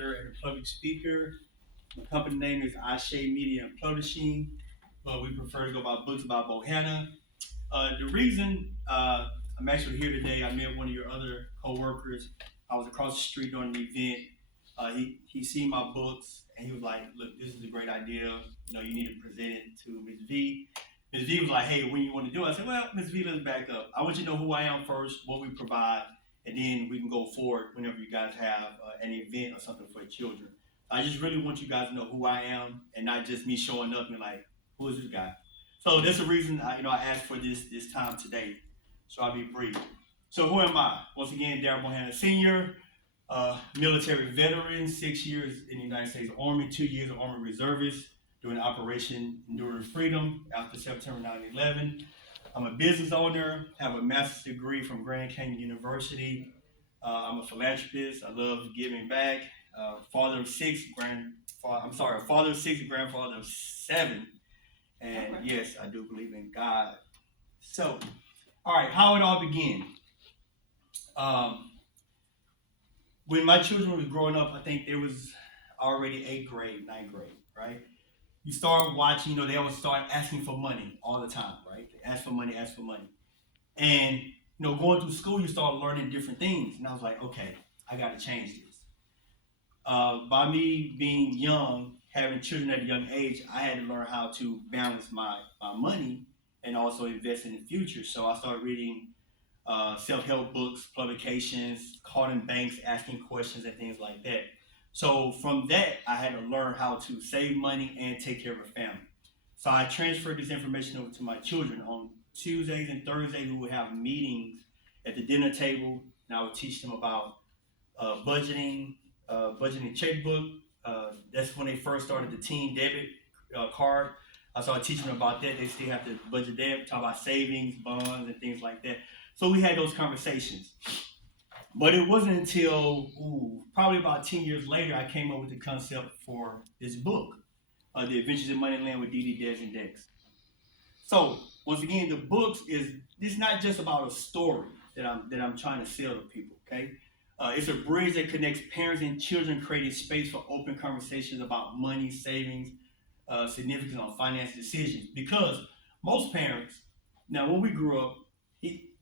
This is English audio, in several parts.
author and a public speaker. My company name is Ashe Media and Publishing, but we prefer to go about books about Bohanna. The reason I'm actually here today, I met one of your other co-workers. I was across the street during an event. He seen my books and he was like, "Look, this is a great idea. You need to present it to Ms. V." Ms. V was like, "Hey, when you want to do it?" I said, "Well, Ms. V, let's back up. I want you to know who I am first, what we provide, and then we can go forward whenever you guys have an event or something for children. I just really want you guys to know who I am and not just me showing up and like, who is this guy?" So that's the reason I asked for this time today. So I'll be brief. So who am I? Once again, Darryl Bohanna Sr., military veteran, 6 years in the United States Army, 2 years of Army Reservist, doing Operation Enduring Freedom after September 9/11. I'm a business owner, have a master's degree from Grand Canyon University. I'm a philanthropist. I love giving back. Father of six, grandfather of seven. And yes, I do believe in God. So, all right, how it all began. When my children were growing up, I think there was already 8th grade, 9th grade, right? You start watching, they would start asking for money all the time, right? They ask for money. And, going through school, you start learning different things. And I was like, okay, I got to change this. By me being young, having children at a young age, I had to learn how to balance my money and also invest in the future. So I started reading self-help books, publications, calling banks, asking questions and things like that. So from that, I had to learn how to save money and take care of a family. So I transferred this information over to my children. On Tuesdays and Thursdays, we would have meetings at the dinner table, and I would teach them about budgeting checkbook. That's when they first started the teen debit card. I started teaching them about that. They still have to budget that, talk about savings, bonds, and things like that. So we had those conversations. But it wasn't until probably about 10 years later I came up with the concept for this book, The Adventures in Moneyland with Dee Dee, Des, and Dex. So once again, the books it's not just about a story that I'm trying to sell to people, okay? It's a bridge that connects parents and children, creating space for open conversations about money, savings, significance on finance decisions. Because most parents, now when we grew up,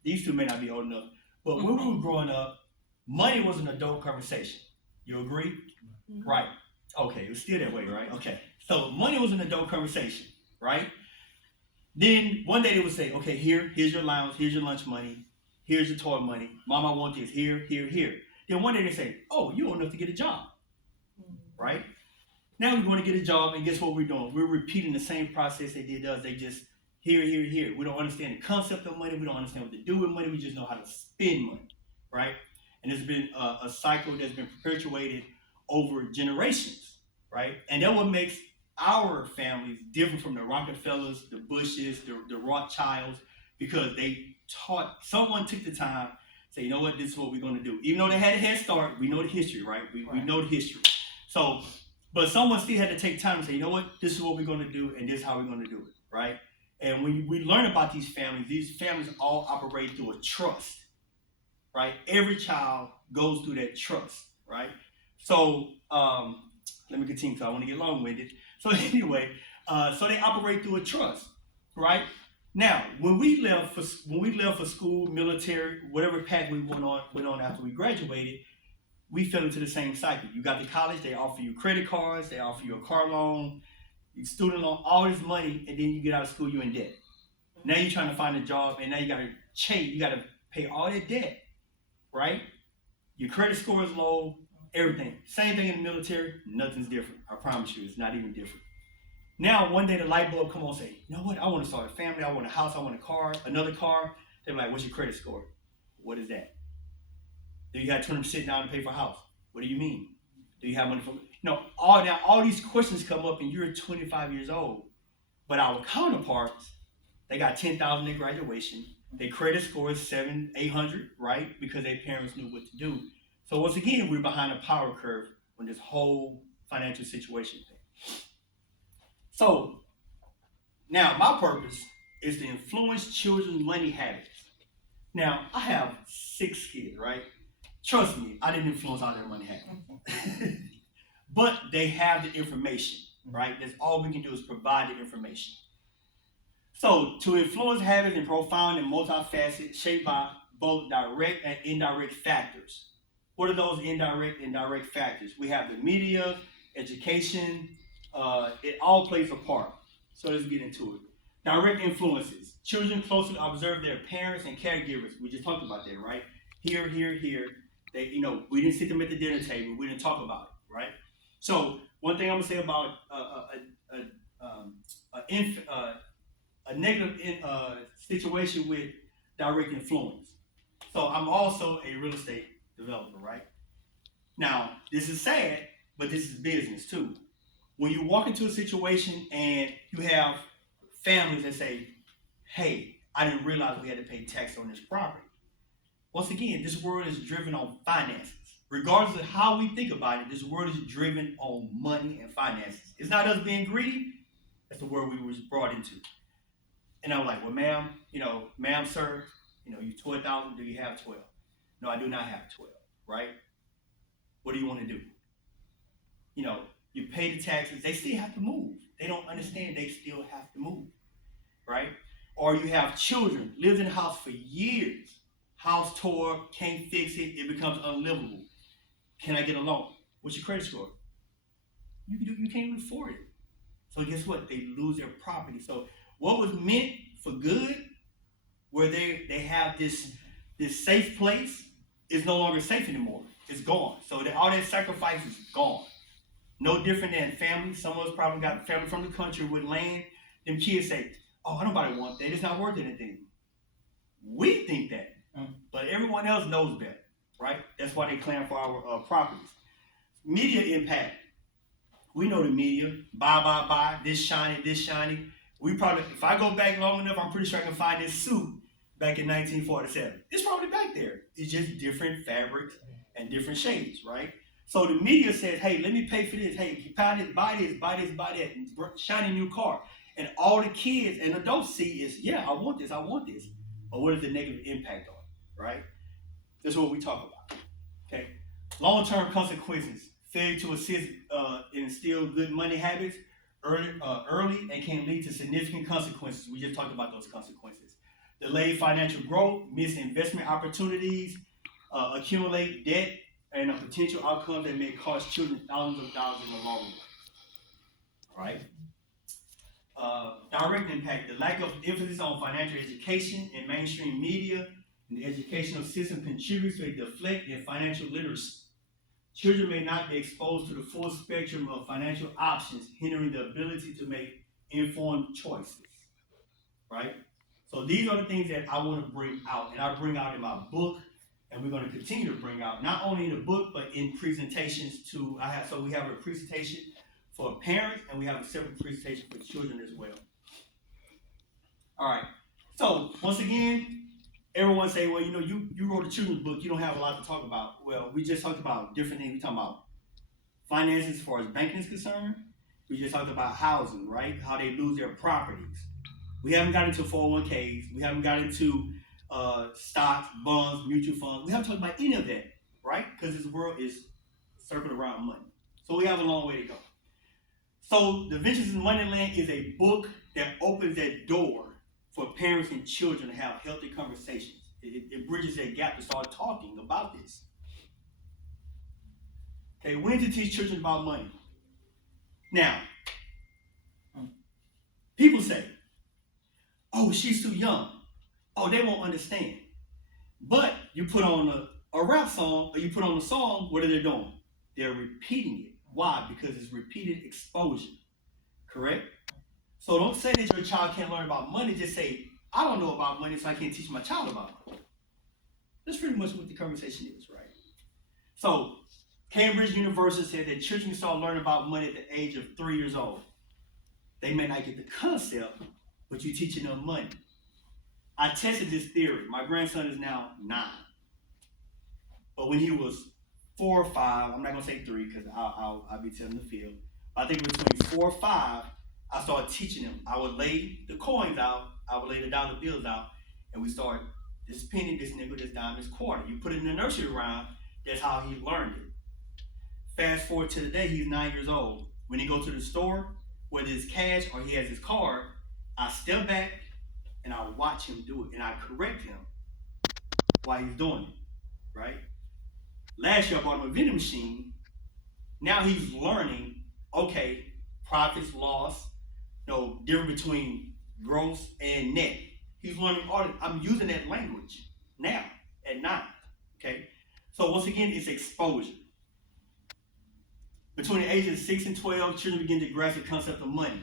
these two may not be old enough, but when we were growing up, money was an adult conversation. You agree? Mm-hmm. Right. Okay, it was still that way, right? Okay. So money was an adult conversation, right? Then one day they would say, okay, here's your allowance, here's your lunch money, here's your toy money. Mom, I want this, here. Then one day they say, oh, you old enough to get a job, right? Now we're going to get a job, and guess what we're doing? We're repeating the same process they did us. They just here. We don't understand the concept of money. We don't understand what to do with money. We just know how to spend money, right? And there's been a cycle that's been perpetuated over generations, right? And that what makes our families different from the Rockefellers, the Bushes, the Rothschilds, because someone took the time to say, you know what, this is what we're going to do. Even though they had a head start, we know the history, right? We know the history. So, but someone still had to take time to say, you know what, this is what we're going to do, and this is how we're going to do it, right? And when we learn about these families all operate through a trust, right? Every child goes through that trust, right? So let me continue because I want to get long-winded. So anyway, so they operate through a trust, right? Now, when we left for school, military, whatever path we went on after we graduated, we fell into the same cycle. You got to college, they offer you credit cards, they offer you a car loan, student loan, all this money, and then you get out of school, you're in debt. Now you're trying to find a job, and now you got to pay all that debt, right? Your credit score is low, everything. Same thing in the military, nothing's different. I promise you, it's not even different. Now, one day the light bulb come on and say, you know what, I want to start a family, I want a house, I want a car, another car. They're like, what's your credit score? What is that? Do you have 20% down to pay for a house? What do you mean? Do you have money for, all these questions come up and you're 25 years old. But our counterparts, they got 10,000 at graduation. Their credit score is 700, 800, right? Because their parents knew what to do. So once again, we're behind a power curve on this whole financial situation thing. So now my purpose is to influence children's money habits. Now, I have 6 kids, right? Trust me, I didn't influence all their money habits. but they have the information, right? That's all we can do is provide the information. So to influence habits and profound and multifaceted, shaped by both direct and indirect factors. What are those indirect and direct factors? We have the media, education, it all plays a part. So let's get into it. Direct influences. Children closely observe their parents and caregivers. We just talked about that, right? Here. They, we didn't sit them at the dinner table. We didn't talk about it, right? So one thing I'm gonna say about a negative situation with direct influence. So I'm also a real estate developer, right? Now, this is sad, but this is business too. When you walk into a situation and you have families that say, hey, I didn't realize we had to pay tax on this property. Once again, this world is driven on finances. Regardless of how we think about it, this world is driven on money and finances. It's not us being greedy, that's the world we was brought into. And I was like, well, ma'am, sir, you 12,000, do you have 12? No, I do not have 12, right? What do you want to do? You pay the taxes, they still have to move. They don't understand they still have to move, right? Or you have children, lived in the house for years, house tore, can't fix it, it becomes unlivable. Can I get a loan? What's your credit score? You can't even afford it. So guess what? They lose their property. So what was meant for good, where they have this safe place, is no longer safe anymore. It's gone. So all that sacrifice is gone. No different than family. Some of us probably got family from the country with land. Them kids say, oh, nobody wants that. It's not worth anything. We think that, but everyone else knows better, right? That's why they claim for our properties. Media impact. We know the media. Buy. This shiny. We probably, if I go back long enough, I'm pretty sure I can find this suit back in 1947. It's probably back there. It's just different fabrics and different shades, right? So the media says, hey, let me pay for this. Hey, buy that, shiny new car. And all the kids and adults see is, yeah, I want this. But what is the negative impact on it, right? That's what we talk about, okay? Long-term consequences. Failure to assist instill good money habits early and can lead to significant consequences. We just talked about those consequences. Delayed financial growth, miss investment opportunities, accumulate debt, and a potential outcome that may cost children thousands of dollars in the long run. Right? Direct impact. The lack of emphasis on financial education in mainstream media and the educational system contributes to a deflect in financial literacy. Children may not be exposed to the full spectrum of financial options, hindering the ability to make informed choices. Right? So these are the things that I want to bring out, and I bring out in my book. And we're going to continue to bring out, not only in the book, but in presentations we have a presentation for parents, and we have a separate presentation for children as well. All right. So once again, everyone say, well, you wrote a children's book, you don't have a lot to talk about. Well, we just talked about different things. We talked about finances as far as banking is concerned. We just talked about housing, right? How they lose their properties. We haven't got into 401ks. We haven't got into stocks, bonds, mutual funds. We haven't talked about any of that, right? Because this world is circled around money. So we have a long way to go. So The Ventures in Moneyland is a book that opens that door for parents and children to have healthy conversations. It bridges that gap to start talking about this. Okay, when to teach children about money. Now, people say, oh, she's too young. Oh, they won't understand. But you put on a rap song, or you put on a song, what are they doing? They're repeating it. Why? Because it's repeated exposure. Correct? So don't say that your child can't learn about money. Just say, I don't know about money, so I can't teach my child about money. That's pretty much what the conversation is, right? So Cambridge University said that children can start learning about money at the age of 3 years old. They may not get the concept, but you're teaching them money. I tested this theory. My grandson is now 9. But when he was 4 or 5, I'm not going to say 3 because I'll be telling the field. I think between 4 or 5, I started teaching him. I would lay the coins out. I would lay the dollar bills out. And we started, this penny, this nickel, this dime, this quarter. You put it in the nursery rhyme. That's how he learned it. Fast forward to today, he's 9 years old. When he goes to the store, whether it's cash or he has his card, I step back and I watch him do it and I correct him while he's doing it, right? Last year I bought him a vending machine. Now he's learning, okay, profits, loss, difference between gross and net. He's learning all that. I'm using that language now at 9, okay? So once again, it's exposure. Between the ages of 6 and 12, children begin to grasp the concept of money.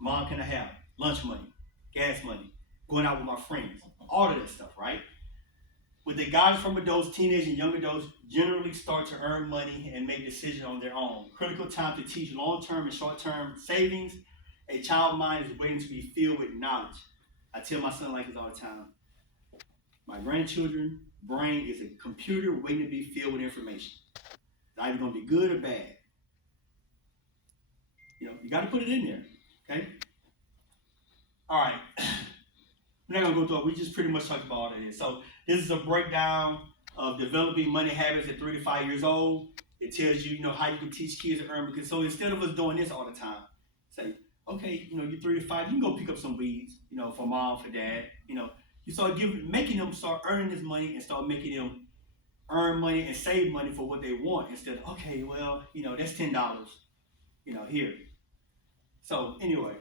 Mom, can I have lunch money, gas money, going out with my friends, all of that stuff, right? With the guidance from adults, teenagers and young adults generally start to earn money and make decisions on their own. Critical time to teach long-term and short-term savings. A child mind is waiting to be filled with knowledge. I tell my son like this all the time. My grandchildren's brain is a computer waiting to be filled with information. It's either going to be good or bad. You got to put it in there, okay? All right. We're not going to go through it. We just pretty much talked about all of this. So this is a breakdown of developing money habits at 3 to 5 years old. It tells you, how you can teach kids to earn. Because so instead of us doing this all the time, say, okay, you're 3 to 5, you can go pick up some weeds, for mom, for dad. You start making them start earning this money and start making them earn money and save money for what they want instead of, okay, well, that's $10, here. So anyway,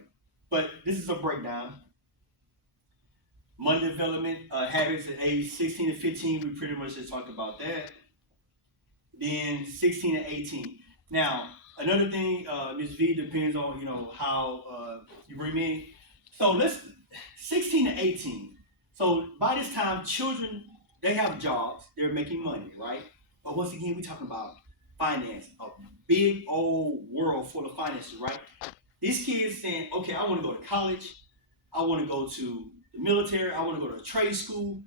but this is a breakdown. Money development habits at age 16 to 15, we pretty much just talked about that. Then 16 to 18. Now, another thing, Ms. V, depends on, how you bring me in. So 16 to 18. So by this time, children, they have jobs, they're making money, right? But once again, we're talking about finance, a big old world full of finances, right? These kids saying, okay, I want to go to college, I want to go to the military, I want to go to a trade school,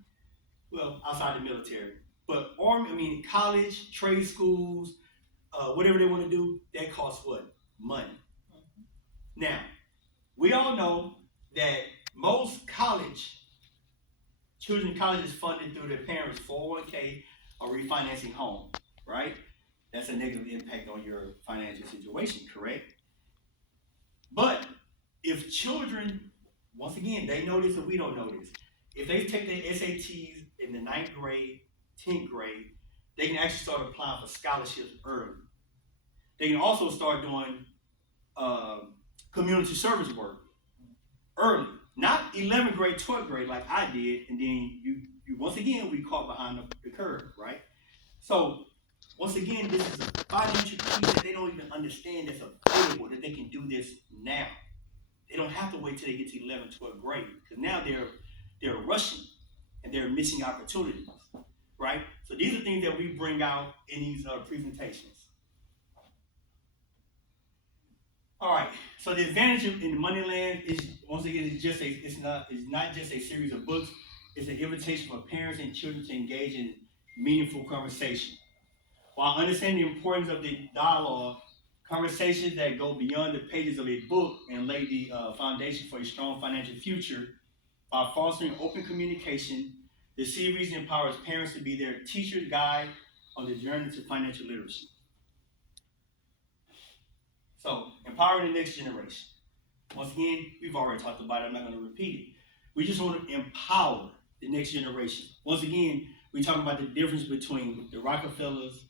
well, outside the military. But college, trade schools, whatever they want to do, that costs what? Money. Now, we all know that most children in college is funded through their parents' 401k or refinancing home, right? That's a negative impact on your financial situation, correct? But if children, once again, they know this and we don't know this, if they take their SATs in the 9th grade, 10th grade, they can actually start applying for scholarships early. They can also start doing community service work early. Not 11th grade, 12th grade like I did, and then you once again, we caught behind the curve, right? So, once again, this is a financial piece that they don't even understand that's available, that they can do this now. They don't have to wait till they get to 11th, 12th grade, because now they're rushing and they're missing opportunities, right? So these are things that we bring out in these presentations. All right. So the advantage in Moneyland is, once again, it's not just a series of books. It's an invitation for parents and children to engage in meaningful conversation. While understanding the importance of the dialogue, conversations that go beyond the pages of a book and lay the foundation for a strong financial future by fostering open communication, the series empowers parents to be their teacher guide on the journey to financial literacy. So, empowering the next generation. Once again, we've already talked about it. I'm not going to repeat it. We just want to empower the next generation. Once again, we're talking about the difference between the Rockefellers,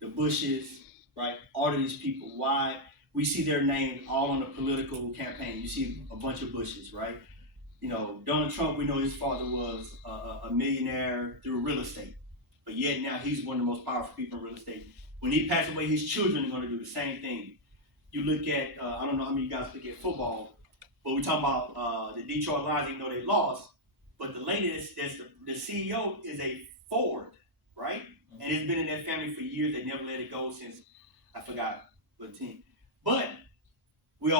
the Bushes, right? All of these people. Why we see their names all on the political campaign. You see a bunch of Bushes, right? Donald Trump, we know his father was a millionaire through real estate. But yet now he's one of the most powerful people in real estate. When he passed away, his children are going to do the same thing. You look at, I don't know how many of you guys look at football, but we talk about the Detroit Lions, even though they lost. But the lady that's the CEO is a Ford, right? And it's been in that family for years. They never let it go since, I forgot what team. But we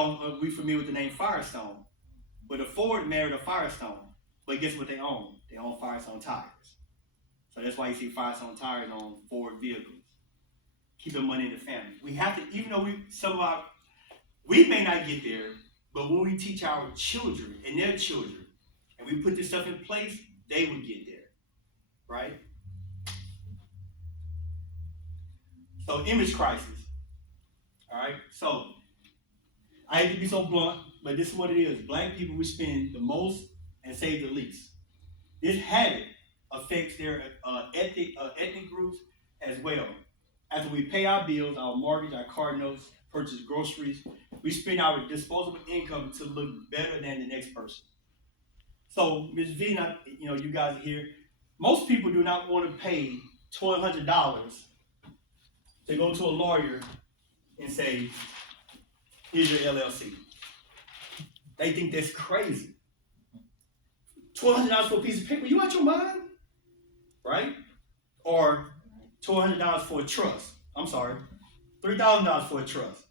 familiar with the name Firestone. But a Ford married a Firestone. But guess what they own? They own Firestone tires. So that's why you see Firestone tires on Ford vehicles. Keeping money in the family. We have to, even though we may not get there, but when we teach our children and their children, and we put this stuff in place, they will get there, right? So image crisis. All right. So I hate to be so blunt, but this is what it is. Black people, we spend the most and save the least. This habit affects their ethnic groups as well. After we pay our bills, our mortgage, our car notes, purchase groceries, we spend our disposable income to look better than the next person. So, Ms. V, you guys are here. Most people do not want to pay $1,200 to go to a lawyer and say, here's your LLC. They think that's crazy. $1,200 for a piece of paper, you out your mind? Right? Or $1,200 for a trust. I'm sorry, $3,000 for a trust.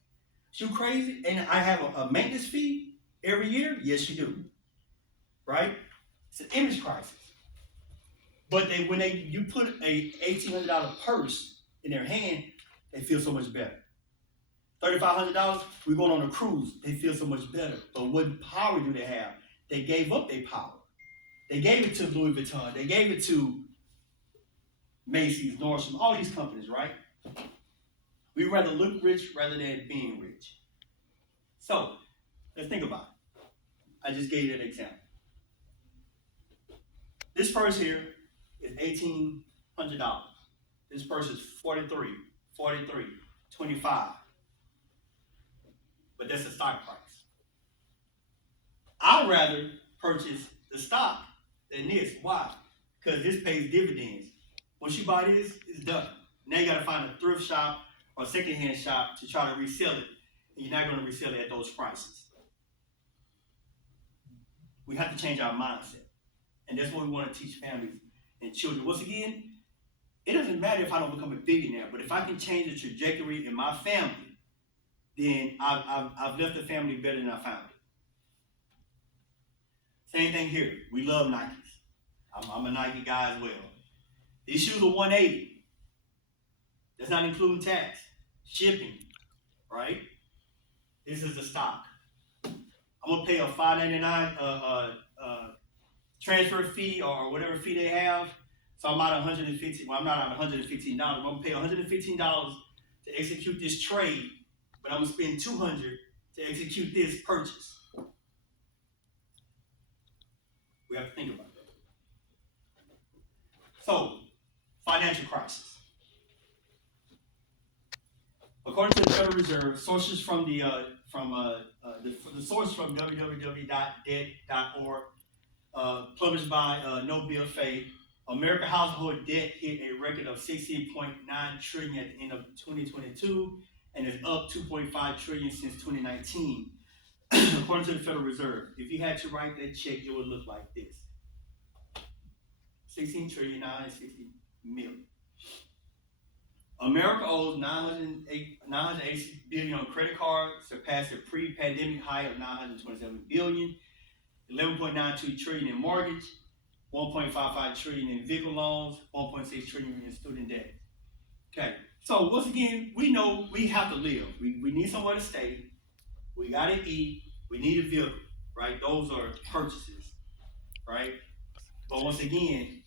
You crazy? And I have a maintenance fee every year? Yes, you do. Right? It's an image crisis. But when you put a $1,800 purse in their hand, they feel so much better. $3,500, we're going on a cruise, they feel so much better. But what power do they have? They gave up their power. They gave it to Louis Vuitton. They gave it to Macy's, Nordstrom, all these companies, right? We'd rather look rich rather than being rich. So, let's think about it. I just gave you an example. This purse here is $1,800. This purse is $43, $25. But that's the stock price. I'd rather purchase the stock than this. Why? Because this pays dividends. Once you buy this, it's done. Now you got to find a thrift shop or secondhand shop to try to resell it. And you're not going to resell it at those prices. We have to change our mindset. And that's what we want to teach families and children. Once again, it doesn't matter if I don't become a billionaire, but if I can change the trajectory in my family, then I've left the family better than I found it. Same thing here. We love Nikes. I'm a Nike guy as well. These shoes are $180. That's not including tax, shipping, right? This is the stock. I'm gonna pay a $5.99 transfer fee or whatever fee they have. So I'm out $115. Well, I'm not out $115. I'm gonna pay $115 to execute this trade, but I'm gonna spend $200 to execute this purchase. We have to think about that. So, financial crisis. According to the Federal Reserve, sources from the source from www.debt.org, published by Nobel Fay, American household debt hit a record of $16.9 trillion at the end of 2022, and is up $2.5 trillion since 2019. According to the Federal Reserve, if you had to write that check, it would look like this: $16,960 million. America owes $986 billion on credit cards, surpassed a pre-pandemic high of $927 billion, $11.92 trillion in mortgage, $1.55 trillion in vehicle loans, $1.6 trillion in student debt. Okay, so once again, we know we have to live. We need somewhere to stay. We gotta eat. We need a vehicle, right? Those are purchases, right? But once again,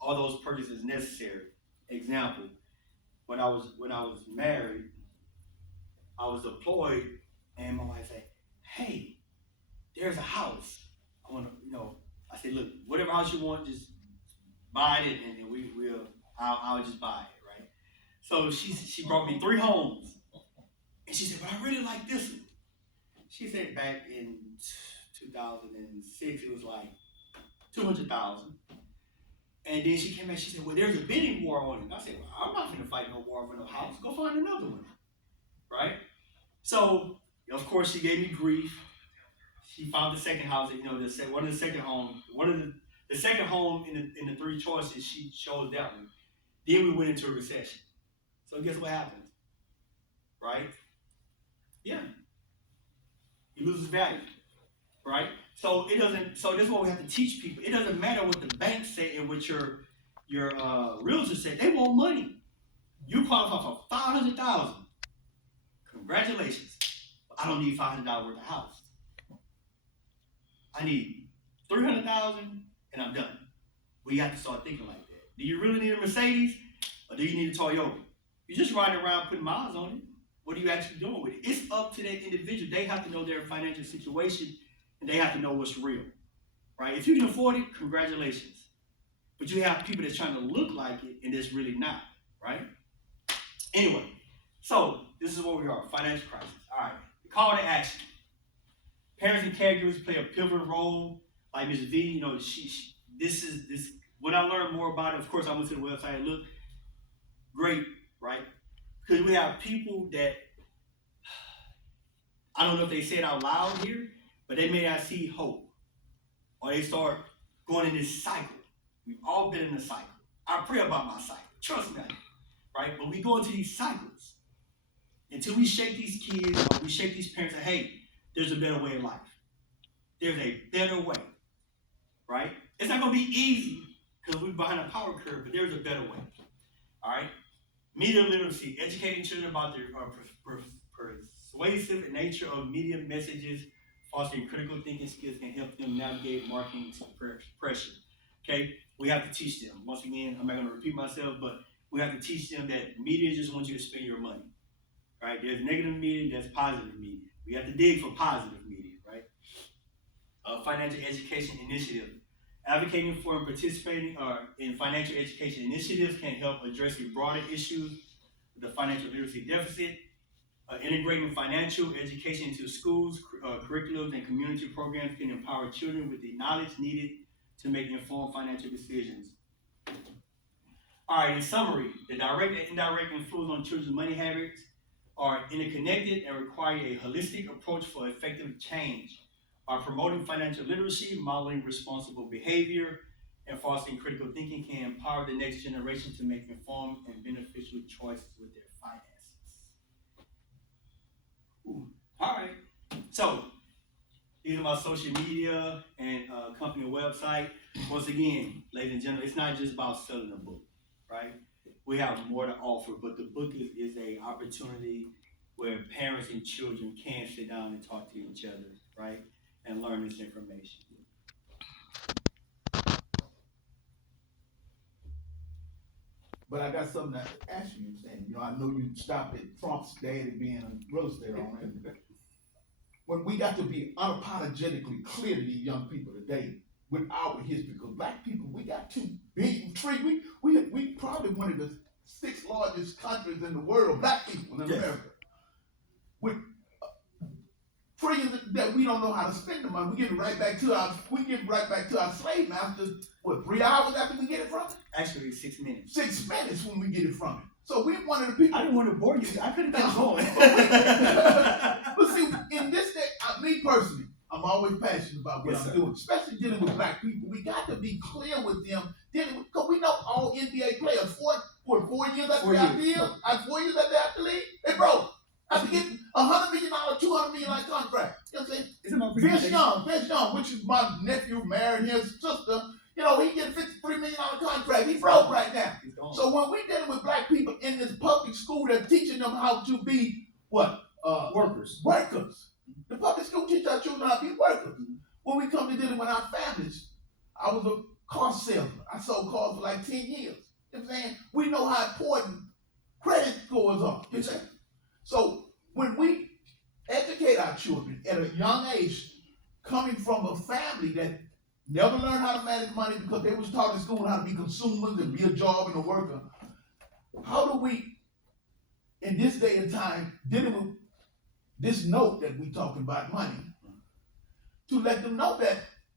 all those purchases necessary. Example, when I was married, I was deployed, and my wife said, "Hey, there's a house. I want to, I said, look, whatever house you want, just buy it, and I'll just buy it, right?" So she brought me 3 homes, and she said, "But I really like this one." She said back in 2006, it was like $200,000. And then she came back, she said, "Well, there's a bidding war on it." I said, "Well, I'm not going to fight no war over no house. Go find another one." Right? So, of course, she gave me grief. She found the second house, the second home in the 3 choices, she chose that one. Then we went into a recession. So guess what happened? Right? Yeah. It loses value. Right? So this is what we have to teach people. It doesn't matter what the bank say and what your realtor say. They want money. You qualify for $500,000. Congratulations. But I don't need $500 worth of house. I need $300,000 and I'm done. We have to start thinking like that. Do you really need a Mercedes or do you need a Toyota? You're just riding around putting miles on it. What are you actually doing with it? It's up to that individual. They have to know their financial situation and they have to know what's real, right? If you can afford it, congratulations. But you have people that's trying to look like it and it's really not, right? Anyway, so this is where we are, financial crisis. All right, the call to action. Parents and caregivers play a pivotal role. Like Ms. V, you know, this. When I learned more about it, of course, I went to the website and looked. Great, right? Because we have people that I don't know if they say it out loud here, but they may not see hope, or they start going in this cycle. We've all been in a cycle. I pray about my cycle. Trust me, right? But we go into these cycles until we shake these kids, or we shake these parents, and hey, there's a better way of life. There's a better way, right? It's not going to be easy because we're behind a power curve, but there's a better way, all right? Media literacy, educating children about the persuasive nature of media messages, fostering critical thinking skills can help them navigate marketing pressure. Okay, we have to teach them. Once again, I'm not going to repeat myself, but we have to teach them that media just wants you to spend your money. Right? There's negative media, there's positive media. We have to dig for positive media, right? Financial education initiative. Advocating for and participating in financial education initiatives can help address the broader issues with the financial literacy deficit. Integrating financial education into schools, curriculums, and community programs can empower children with the knowledge needed to make informed financial decisions. All right, in summary, the direct and indirect influence on children's money habits are interconnected and require a holistic approach for effective change. By promoting financial literacy, modeling responsible behavior, and fostering critical thinking can empower the next generation to make informed and beneficial choices with their finances. Ooh. All right, so these are my social media and company website. Once again, ladies and gentlemen, it's not just about selling a book, right? We have more to offer, but the book is a opportunity where parents and children can sit down and talk to each other, right? And learn this information. But I got something to ask you, and you know, I know you stopped at Trump's daddy being a real estate owner. When we got to be unapologetically clear to these young people today with our history, because black people, we got 2 billion, we probably one of the 6 largest countries in the world, black people in America. With trillions that we don't know how to spend the money, we give it right back to our slave masters. What, 3 hours after we get it from it? Actually, 6 minutes. 6 minutes when we get it from it. So we're one of the people. I didn't want to bore you. I could have kept going. But see, in this day, me personally, I'm always passionate about what I'm doing, especially dealing with black people. We got to be clear with them, because we know all NBA players, 4 years after they have to leave, 4 years after they have to leave, they broke. After getting $100 million, $200 million contract. You know what I'm saying? Vince Young, which is my nephew, married his sister. You know, he getting $53 million contract. He broke right now. So when we dealing with black people in this public school, they're teaching them how to be what? Workers. The public school teach our children how to be workers. When we come to dealing with our families, I was a car salesman. I sold cars for like 10 years. You know what I'm saying? We know how important credit scores are. You know what I'm saying? So when we educate our children at a young age, coming from a family that never learned how to manage money because they was taught in school how to be consumers and be a job and a worker, how do we, in this day and time, dealing with this note that we talking about money, to let them know that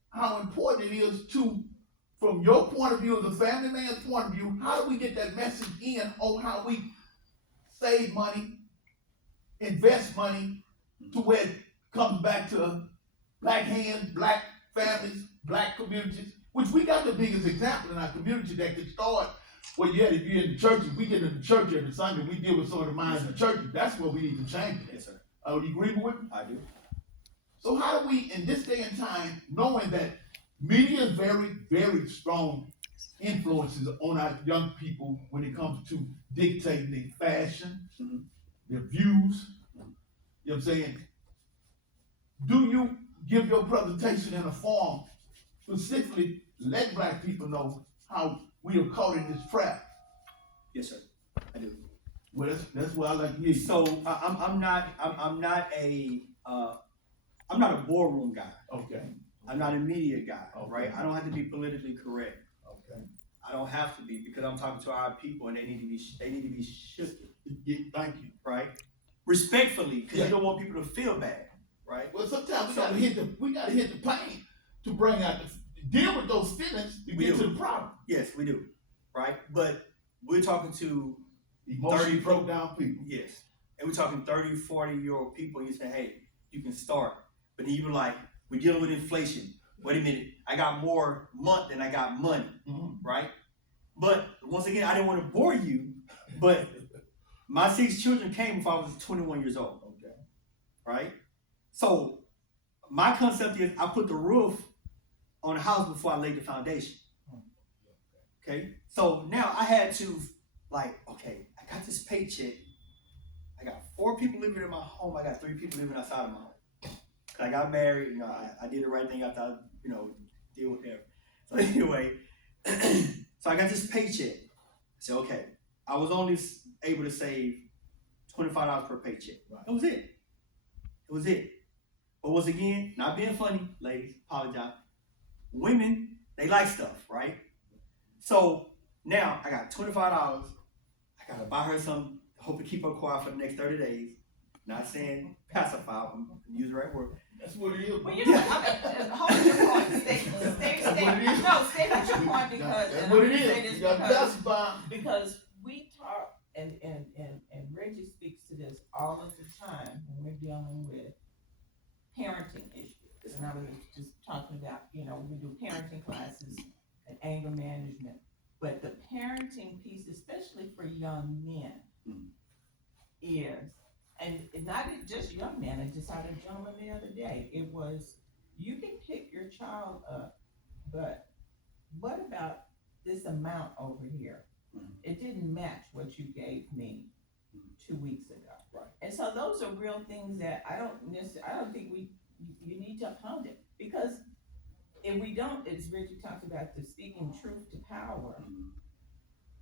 how important it is to, from your point of view, as a family man's point of view, how do we get that message in on how we save money, invest money, to where it comes back to black hands, black families, black communities, which we got the biggest example in our community that could start. Well, yeah, if you're in the churches, we get in the church every Sunday, we deal with some of the minds in the churches. That's what we need to change. Yes, sir. Do you agree with me? I do. So how do we, in this day and time, knowing that media is very, very strong influences on our young people when it comes to dictating their fashion, their views, you know what I'm saying? Do you give your presentation in a form specifically let black people know how we are caught in this trap? Yes, sir. I do. Well, that's why I like you. So I'm not a boardroom guy. Okay. I'm not a media guy, Okay. right? I don't have to be politically correct. Okay. I don't have to be, because I'm talking to our people and they need to be shook, Yeah, thank you. right? Respectfully, because Yeah. you don't want people to feel bad, right? Well, sometimes we gotta hit the pain to bring out deal with those feelings to We get do. to the problem. Yes, we do, right? But we're talking to Emotionally 30 broke down people. yes, and we're talking 30, 40-year-old people. And you say, hey, you can start, but then you be like, we're dealing with inflation. Wait a minute, I got more month than I got money, right? But once again, I didn't want to bore you, but my 6 children came before I was 21 years old. Okay. Right? So my concept is I put the roof on the house before I laid the foundation. Okay? So now I had to, like, okay, I got this paycheck. I got 4 people living in my home. I got 3 people living outside of my home. I got married, you know, I did the right thing after I, you know, deal with them. So anyway, so I got this paycheck. I said, okay, I was only able to save $25 per paycheck. Right. That was it. It was it. But once again, not being funny, ladies, apologize. Women, they like stuff, right? So now I got $25. I gotta buy her some, hope to keep her quiet for the next 30 days. Not saying pacify, I'm using the right word. That's what it is. Well, you know what, hold your point, stay with your point, because, That's and what I'm it gonna say is. this You got pacify. because we talk, and Reggie speaks to this all of the time when we're dealing with parenting issues. And I was just talking about, you know, we do parenting classes and anger management, but the parenting piece, especially for young men, is, and not just young men, I just had a gentleman the other day, it was, you can pick your child up, but what about this amount over here? It didn't match what you gave me 2 weeks ago. Right. And so those are real things that I don't think you need to pound it, because if we don't, as Reggie talked about, the speaking truth to power,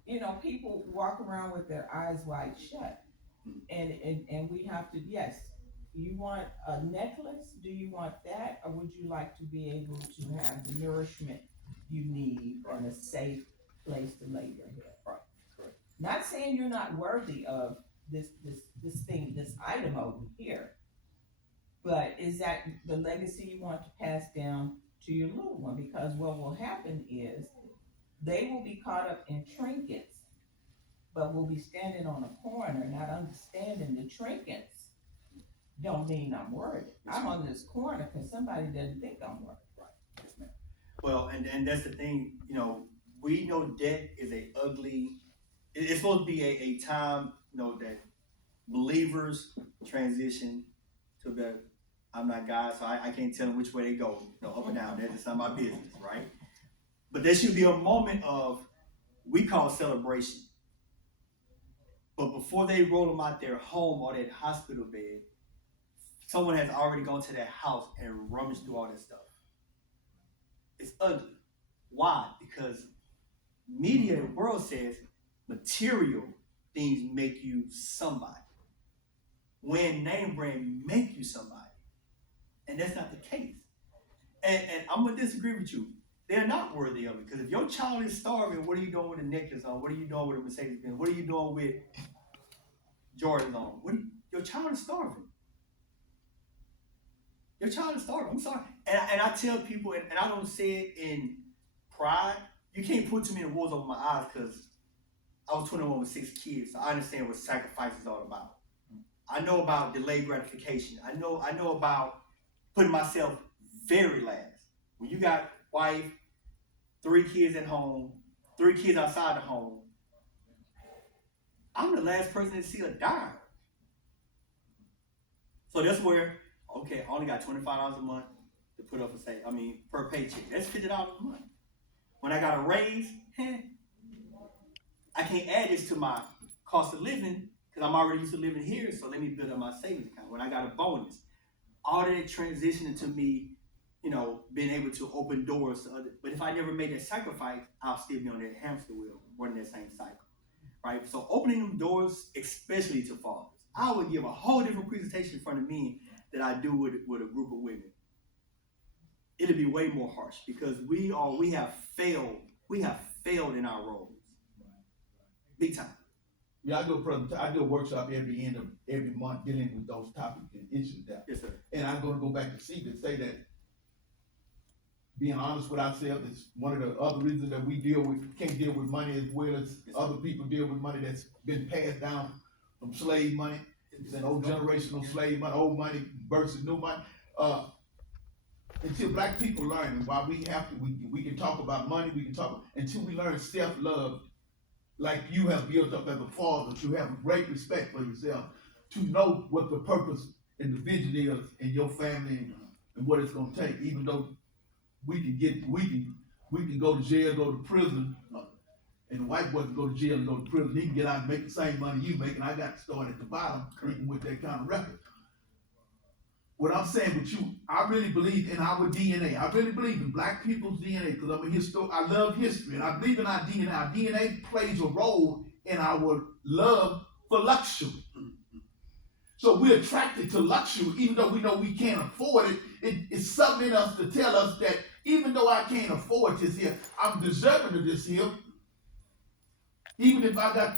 you know, people walk around with their eyes wide shut. And we have to, yes, you want a necklace? Do you want that? Or would you like to be able to have the nourishment you need and a safe place to lay your head? Right, correct. Not saying you're not worthy of this thing, this item over here, but is that the legacy you want to pass down to your little one? Because what will happen is they will be caught up in trinkets, but we'll be standing on a corner not understanding the trinkets don't mean I'm worthy. I'm on this corner because somebody doesn't think I'm worthy. Right. Yes, ma'am. Well, and that's the thing, you know, we know debt is it's supposed to be a time, you know, that believers transition to the, I'm not God, so I can't tell them which way they go, you know, up and down. That's just not my business, right? But there should be a moment of, we call celebration. But before they roll them out their home or that hospital bed, someone has already gone to their house and rummaged through all that stuff. It's ugly. Why? Because media and the world says material things make you somebody. When name brand make you somebody. And that's not the case. And I'm gonna disagree with you. They're not worthy of it. Because if your child is starving, what are you doing with a necklace on? What are you doing with a Mercedes Benz? What are you doing with Jordan on? Your child is starving. Your child is starving. I'm sorry. And I tell people, and I don't say it in pride, you can't put too many wolves over my eyes because I was 21 with 6 kids, so I understand what sacrifice is all about. I know about delayed gratification. I know about putting myself very last. When you got wife, 3 kids at home, 3 kids outside the home, I'm the last person to see a dime. So that's where, okay, I only got $25 a month to put up per paycheck. That's $50 a month. When I got a raise, I can't add this to my cost of living because I'm already used to living here, so let me build up my savings account. When I got a bonus, all that transitioned to me, you know, being able to open doors to others. But if I never made that sacrifice, I'll still be on that hamster wheel, running that same cycle. right? So opening them doors, especially to fathers, I would give a whole different presentation in front of men than I do with a group of women. It'll be way more harsh because we have failed in our roles, big time. Yeah, I do a workshop every end of every month dealing with those topics and issues there. Yes, sir. And I'm gonna go back to see to say that being honest with ourselves is one of the other reasons that we can't deal with money as well as other people deal with money that's been passed down from slave money. It's an old generational slave money, old money versus new money. Until black people learn, and while we can talk about money, until we learn self-love, like you have built up as a father, to have great respect for yourself, to know what the purpose and the vision is in your family and what it's gonna take, even though we can go to jail, go to prison, and the white boy can go to jail and go to prison. He can get out and make the same money you make, and I got to start at the bottom, even with that kind of record. What I'm saying with you, I really believe in our DNA. I really believe in black people's DNA because I'm a historian. I love history, and I believe in our DNA. Our DNA plays a role in our love for luxury. So we're attracted to luxury, even though we know we can't afford it. It's something in us to tell us that even though I can't afford this here, I'm deserving of this here. Even if I got